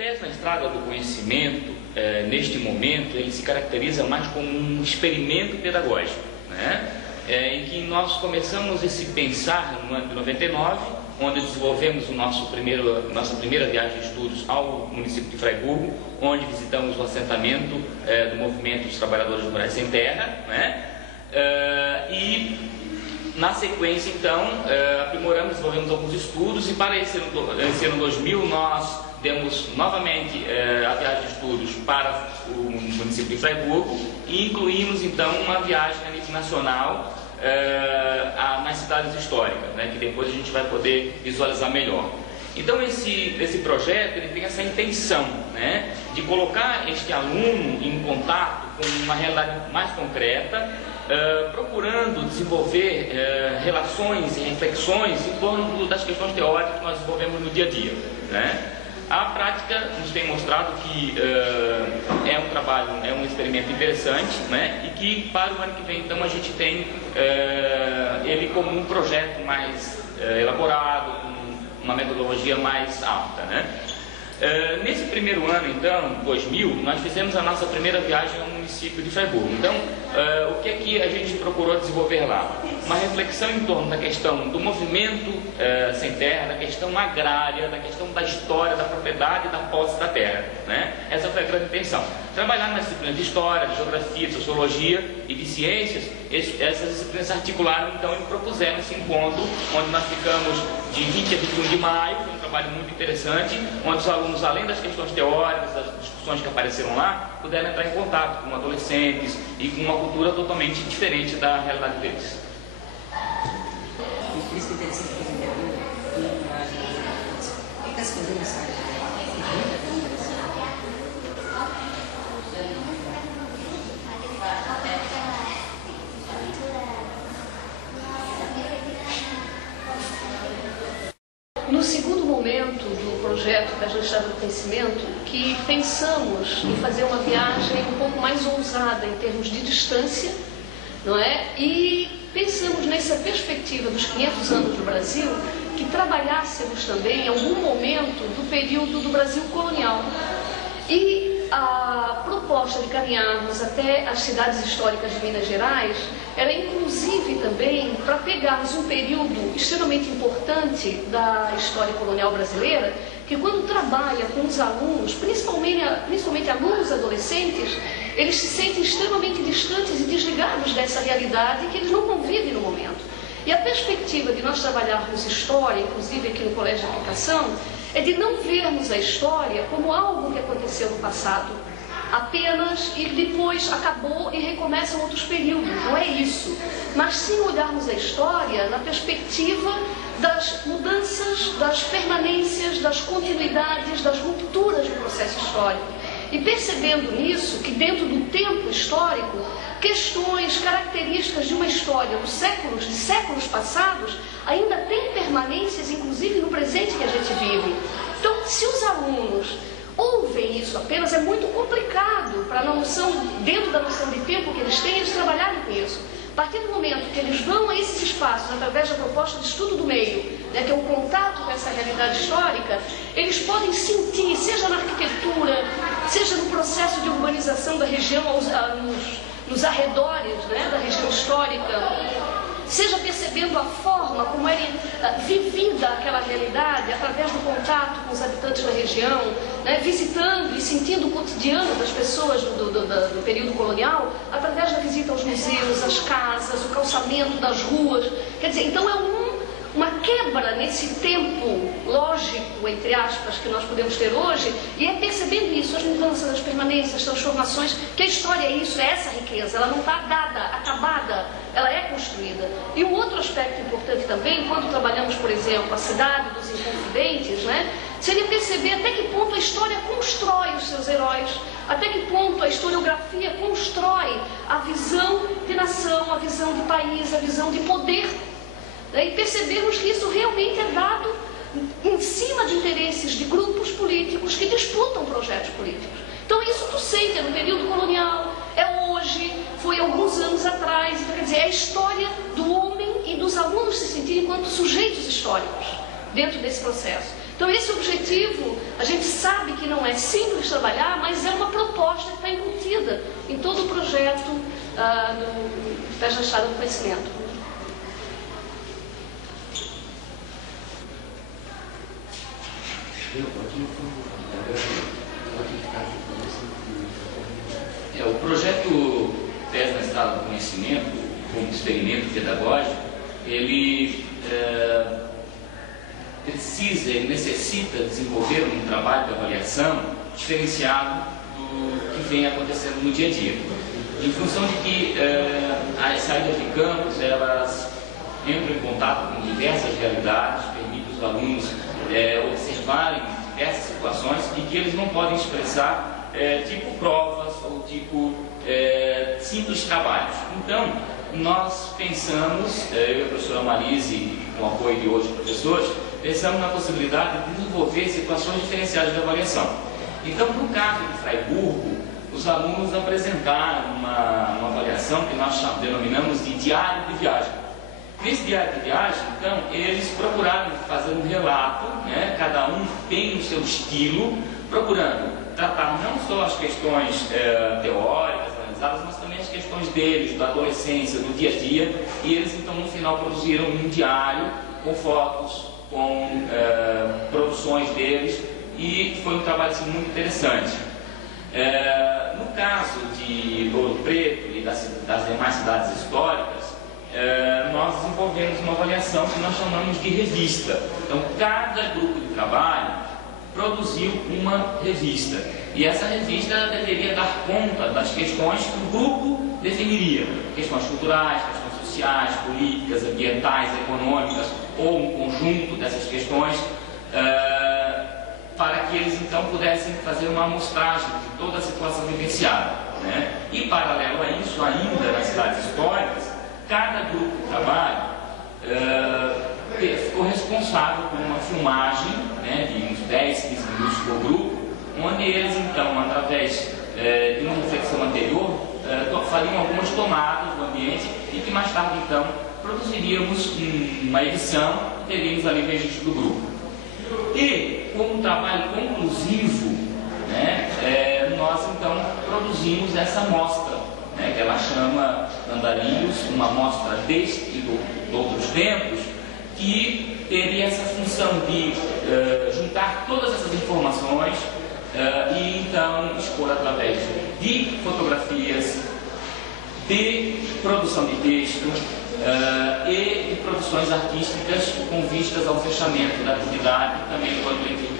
Pés na Estrada do Conhecimento, neste momento, ele se caracteriza mais como um experimento pedagógico, né? Em que nós começamos esse pensar no ano de 99, onde desenvolvemos nossa primeira viagem de estudos ao município de Fraiburgo, onde visitamos o assentamento do Movimento dos Trabalhadores Rurais Sem Terra, né? E na sequência, então, aprimoramos, desenvolvemos alguns estudos, e para esse ano 2000 nós demos novamente a viagem de estudos para o município de Fraiburgo e incluímos então uma viagem a nível nacional nas cidades históricas, né, que depois a gente vai poder visualizar melhor. Então esse projeto ele tem essa intenção, né, de colocar este aluno em contato com uma realidade mais concreta, procurando desenvolver relações e reflexões em torno das questões teóricas que nós desenvolvemos no dia a dia, né? A prática nos tem mostrado que é um trabalho, é um experimento interessante, né? E que para o ano que vem, então, a gente tem ele como um projeto mais elaborado, com uma metodologia mais apta, né? Nesse primeiro ano, então, 2000, nós fizemos a nossa primeira viagem ao município de Fraiburgo. Então, o que é que a gente procurou desenvolver lá? Uma reflexão em torno da questão do movimento sem terra, da questão agrária, da questão da história, da propriedade e da posse da terra, né? Essa foi a grande intenção. Trabalhar nas disciplinas de história, de geografia, de sociologia e de ciências, essas disciplinas se articularam, então, e propuseram esse encontro, onde nós ficamos de 20 a 21 de maio, foi um trabalho muito interessante, onde os alunos, além das questões teóricas, das discussões que apareceram lá, puderam entrar em contato com adolescentes e com uma cultura totalmente diferente da realidade deles. Por isso que é interessante que a gente o que está se fazendo nessa área? No segundo momento do projeto da Estrada do Conhecimento, que pensamos em fazer uma viagem um pouco mais ousada em termos de distância, não é? E pensamos nessa perspectiva dos 500 anos do Brasil, que trabalhássemos também em algum momento do período do Brasil colonial. E a proposta de caminharmos até as cidades históricas de Minas Gerais era inclusive também para pegarmos um período extremamente importante da história colonial brasileira, que quando trabalha com os alunos, principalmente alunos adolescentes, eles se sentem extremamente distantes e desligados dessa realidade que eles não convivem no momento. E a perspectiva de nós trabalharmos história, inclusive aqui no Colégio de Aplicação, é de não vermos a história como algo que aconteceu no passado apenas e depois acabou e recomeçam outros períodos, não é isso, mas sim olharmos a história na perspectiva das mudanças, das permanências, das continuidades, das rupturas do processo histórico, e percebendo nisso que dentro do tempo histórico, questões, características de uma história de séculos passados, ainda tem permanências, inclusive no presente que a gente vive. Então, se os alunos ouvem isso apenas, é muito complicado para a noção, dentro da noção de tempo que eles têm, eles trabalharem com isso. A partir do momento que eles vão a esses espaços, através da proposta de estudo do meio, né, que é o contato com essa realidade histórica, eles podem sentir, seja na arquitetura, seja no processo de urbanização da região, nos arredores, né, da região histórica, seja percebendo a forma como era vivida aquela realidade através do contato com os habitantes da região, né, visitando e sentindo o cotidiano das pessoas do período colonial, através da visita aos museus, às casas, o calçamento das ruas. Quer dizer, então é uma quebra nesse tempo lógico, entre aspas, que nós podemos ter hoje, e é percebendo isso, as mudanças, as permanências, as transformações, que a história é isso, é essa riqueza, ela não está dada, acabada, ela é construída. E um outro aspecto importante também, quando trabalhamos, por exemplo, a cidade dos inconfidentes, né, seria perceber até que ponto a história constrói os seus heróis, até que ponto a historiografia constrói a visão de nação, a visão de país, a visão de poder, e percebermos que isso realmente é dado em cima de interesses de grupos políticos que disputam projetos políticos. Então isso tu sente, é no período colonial, é hoje, foi alguns anos atrás. Então, quer dizer, é a história do homem e dos alunos se sentirem enquanto sujeitos históricos dentro desse processo. Então esse objetivo, a gente sabe que não é simples trabalhar, mas é uma proposta que está embutida em todo o projeto da Estrada do Conhecimento. O projeto Tese na Estrada do Conhecimento, como experimento pedagógico, ele ele necessita desenvolver um trabalho de avaliação diferenciado do que vem acontecendo no dia a dia. Em função de que as saídas de campus, elas entram em contato com diversas realidades, permitem os alunos observarem diversas situações e que eles não podem expressar tipo provas ou tipo simples trabalhos. Então, nós pensamos, eu e a professora Marise, com o apoio de outros professores, pensamos na possibilidade de desenvolver situações diferenciadas de avaliação. Então, no caso de Fraiburgo, os alunos apresentaram uma avaliação que nós denominamos de diário de viagem. Nesse diário de viagem, então, eles procuraram fazer um relato, né, cada um tem o seu estilo, procurando tratar não só as questões teóricas, analisadas, mas também as questões deles, da adolescência, do dia a dia, e eles então no final produziram um diário com fotos, com produções deles, e foi um trabalho assim, muito interessante. No caso de Ouro Preto e das demais cidades históricas, nós desenvolvemos uma avaliação que nós chamamos de revista. Então, cada grupo de trabalho produziu uma revista, e essa revista deveria dar conta das questões que o grupo definiria, questões culturais, questões sociais, políticas, ambientais, econômicas, ou um conjunto dessas questões, para que eles então pudessem fazer uma amostragem de toda a situação vivenciada, né? E paralelo a isso, ainda nas cidades históricas, cada grupo de trabalho ficou responsável por uma filmagem, né, de uns 10, 15 minutos por grupo, onde eles então, através de uma reflexão anterior, fariam algumas tomadas do ambiente e que mais tarde então produziríamos uma edição e teríamos ali o registro do grupo. E como um trabalho conclusivo, né, nós então produzimos essa amostra, né, que ela chama Andarilhos, uma amostra deste e de outros tempos, que teria essa função de juntar todas essas informações e então expor através de fotografias, de produção de texto e de produções artísticas com vistas ao fechamento da atividade e também do planificação